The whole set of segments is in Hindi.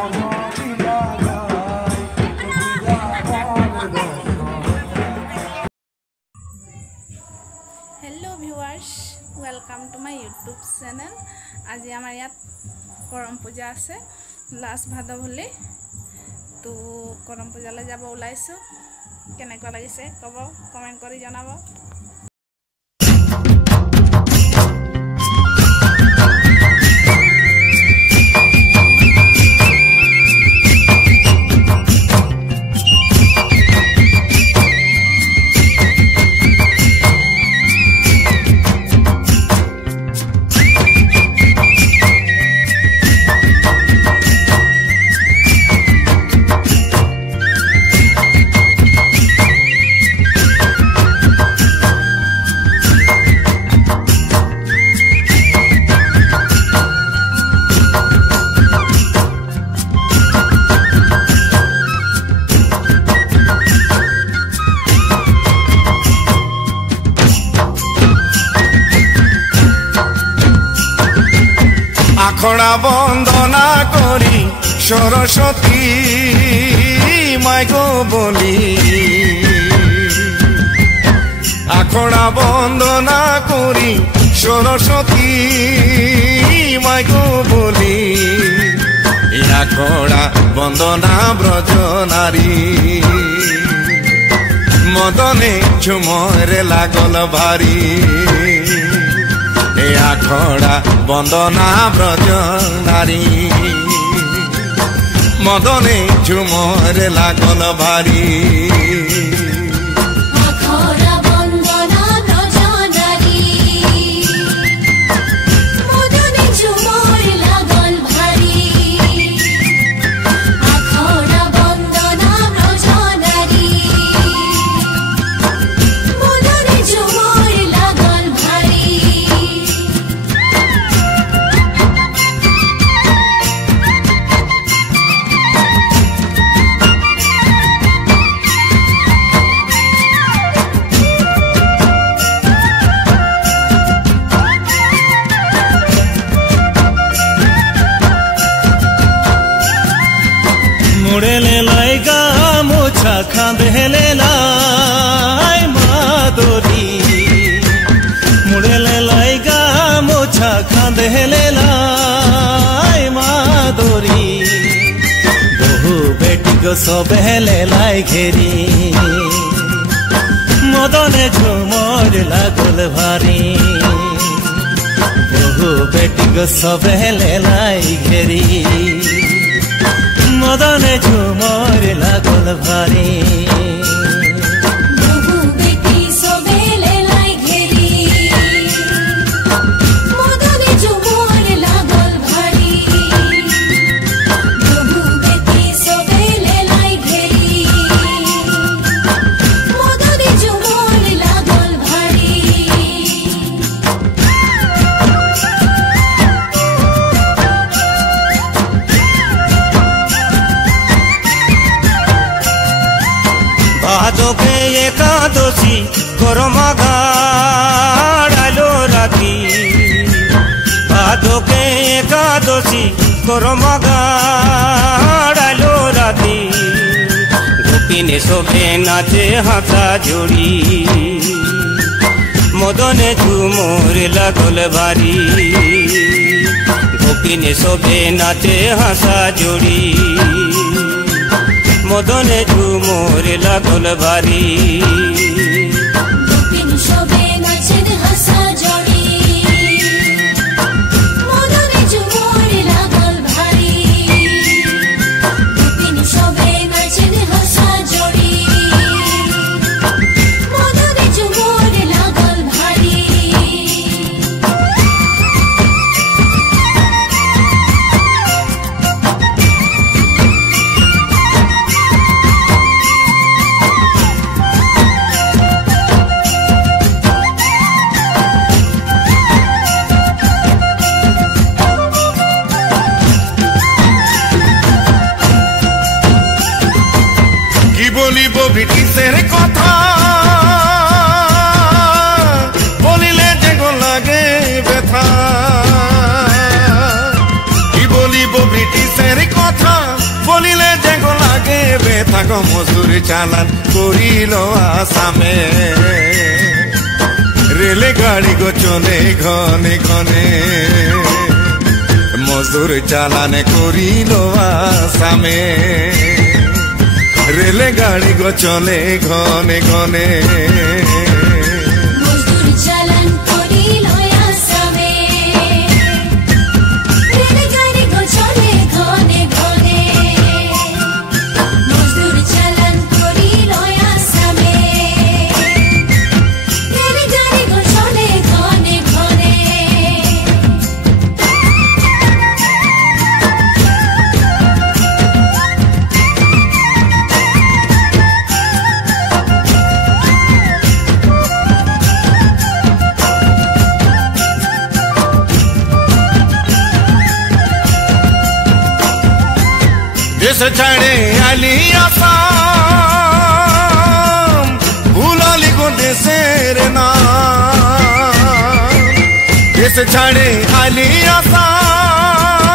Hello viewers welcome to my YouTube channel. आज आमार यात करम पूजा आछे लास्ट भादबली तो करम पूजाले जाब ओलाइছো केनेकुवा लागिছে कब कमेंट करि जनाब। आखड़ा बंदना करी सरस्वती माइगो बोली आखड़ा बंदना करी सरस्वती माइगो बोली आखड़ा बंदना ब्रज नारी मदने झुमरे लागल भारी आखड़ा बंदना ब्रज नारी मदने झुमरे लागल भारी। मुड़ेले लाइगा मोछा खांदेले लाई माधुरी मुड़ेले लाइगा मोछा खांदेले लाई माधुरी बहु बेटी को सबेले लाई घेरी मदने झुमर लागल भारी बहु बेटी को सबेले लाई घेरी मदने झुमर लागल भारी। भादो के एकादशी करम गाड़ालो राती भादो के एकादशी करम गाड़ालो राती गोपीने शोभे नाचे हाथा जोड़ी मदने झुमर लागल भारी गोपीने शोभे नाचे हाथा जोड़ी मदने झुमर लागल भारी। ব্রিটিশের কথা বলিলে যে গো লাগে ব্যথা কি বলিব ব্রিটিশের কথা ভাগ মজুর চালান করিল আসামে রেলে গাড়ি গো চলে ঘনে ঘনে মজুর চালান করিল আসামে রেলে গাড়ি গো চলে ঘনে ঘনে মজদুর চালান করিল আসামে রেলে গাড়ি গো চলে ঘনে ঘনে মজদুর চালান করিল আসামে রেলে গাড়ি গো চলে ঘনে ঘনে देश छाड़े आली आसाम भूलाली गो देशेर नाम देश छाड़े आली आसाम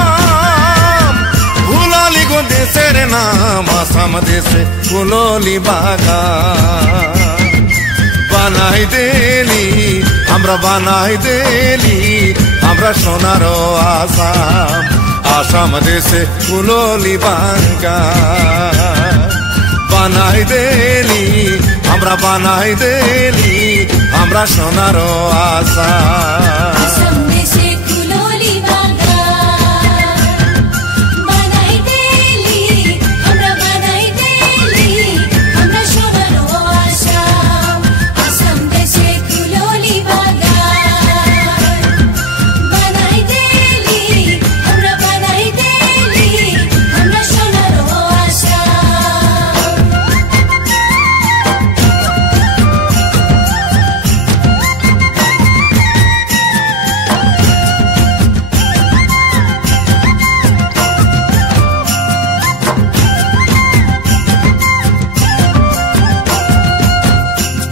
भूलाली गो देशेर नाम आसाम देशे कुलोली बागान বানাই দেলি আমরা বানাই দেলি আমরা সোনারো আসাম আসাম দেশে কুলোলি বাগান বানাই দেলি আমরা বানাই দেলি আমরা সোনারো আসাম আসাম দেশে কুলোলি বাগান বানাই দেলি আমরা বানাই দেলি আমরা সোনারো আসাম আসাম দেশে কুলোলি বাগান বানাই দেলি আমরা বানাই দেলি আমরা সোনারো আসাম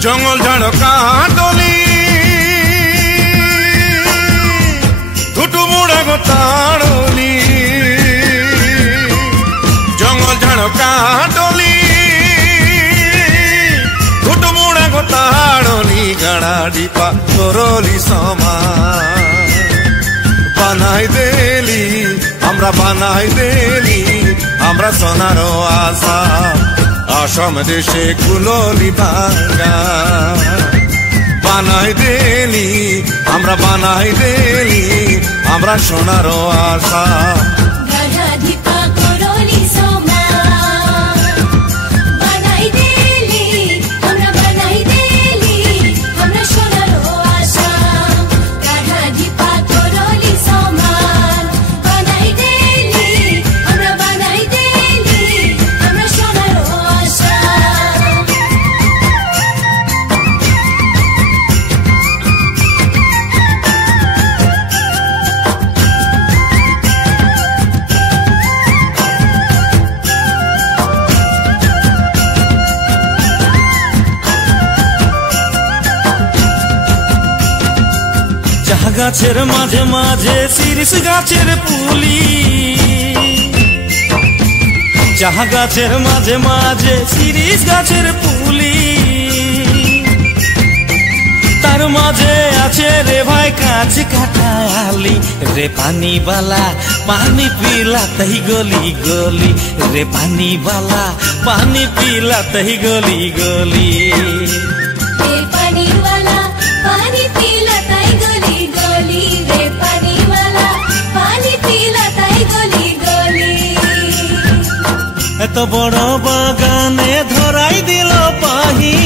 জঙ্গল ঝাড় কাটলি দুটু মুড়া গো তাড়লি জঙ্গল ঝাড় কাটলি দুটু মুড়া গো তাড়লি গাড়া ডিপা করলি সমান বানাই দেলি আমরা বানাই দেলি আমরা সোনারো আসাম আসাম দেশে কুলোলি বাগান বানাই দেলি আমরা বানাই দেলি আমরা সোনারো আসাম গাধা ধিপা করলি সমান বানাই দেলি আমরা বানাই দেলি আমরা সোনারো আসাম গাধা ধিপা করলি সমান বানাই দেলি আমরা বানাই দেলি আমরা সোনারো আসাম চাহ গাছের মাঝে মাঝে শিরিষ গাছের পুলি চাহ গাছের মাঝে মাঝে শিরিষ গাছের পুলি তার মাঝে আছে রে ভাই কাঁচ কাটালি রে পানি বালা পানি পিলা তহি গলি গলি রে পানি বালা পানি পিলা তহি গলি গলি रे पानी वाला पानी पीला ताई गली गली रे पानी वाला पानी पीला ताई गली गली এত বড় বাগানে ধরাই দিল পাহি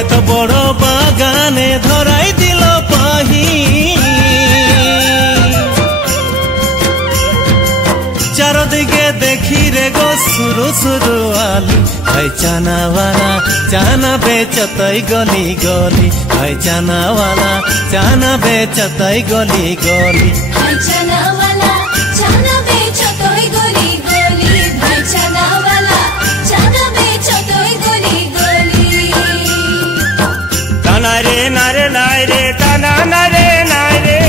এত বড় বাগানে ধরাই দিল পাহি চারদিকে দেখি রে গো সুরু সুরু আলি ভাই চানাওয়ালা চানা বেচতই গলি গলি ভাই চানাওয়ালা চানা বেচতই গলি গলি भाई चना वाला चना बेचो तोय गली गली भाई चना वाला चना बेचो तोय गली गली ताना रे नारे नाय रे ताना नारे नाय रे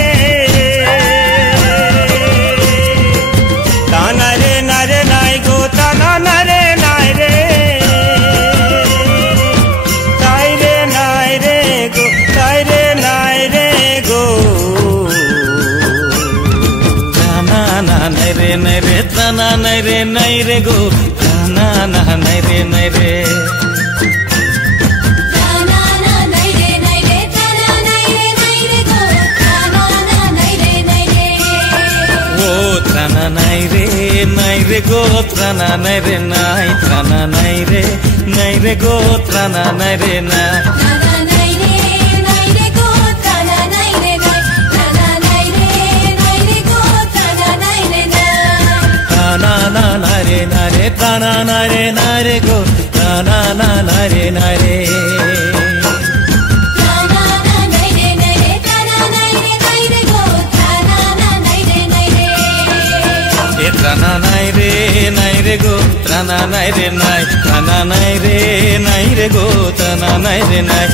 নাই রে গো না নাই রে নাই রে ত্রানা নাই রে গো ত্রানা নাই রে নাই ত্রানা নাই রে গো ত্রানা নাই রে না ত্রানা নাই রে গো ত্রানা নাই রে ত্রানা নাই রে গো ত্রানা নাই রে নাই ত্রানা নাই রে গো ত্রানা নাই রে নাই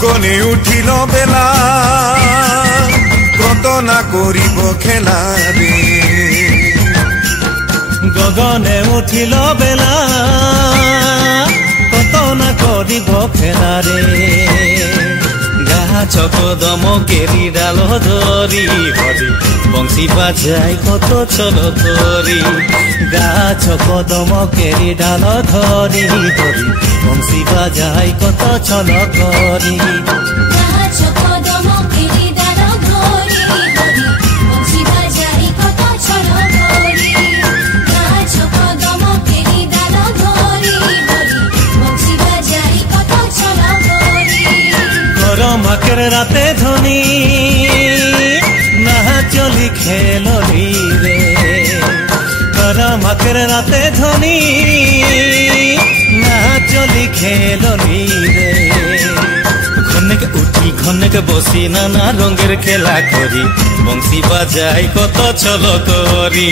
গগনে উঠিল বেলা কত না করিব খেলা রে গগনে উঠিল বেলা কত না করিব খেলা রে গাছ কদম কেরি ডাল ধরি হরি বংশী বাজাই কত চল করি গাছ কদম কেরি ডাল ধরি হরি বংশী বাজাই কত চল করি মাকের রাতে ধনী না চলি খেলি রে মাকের রাতে ধনী না চলি খেলি রে ঘনেক উঠি ঘনেক বসি নানা রঙের খেলা করি বংশী বাজাই কত চল করি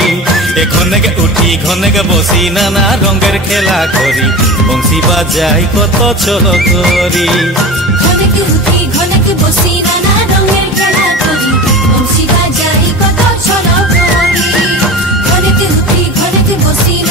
ঘনেক উঠি ঘনেক বসি নানা রঙের খেলা করি বংশী বাজাই কত চল করি ঘনকে উঠি ঘনকে বসি নানা রঙের খেলা করি বংশী বাজাই কত ছল করি ঘনকে উঠি ঘনকে বসি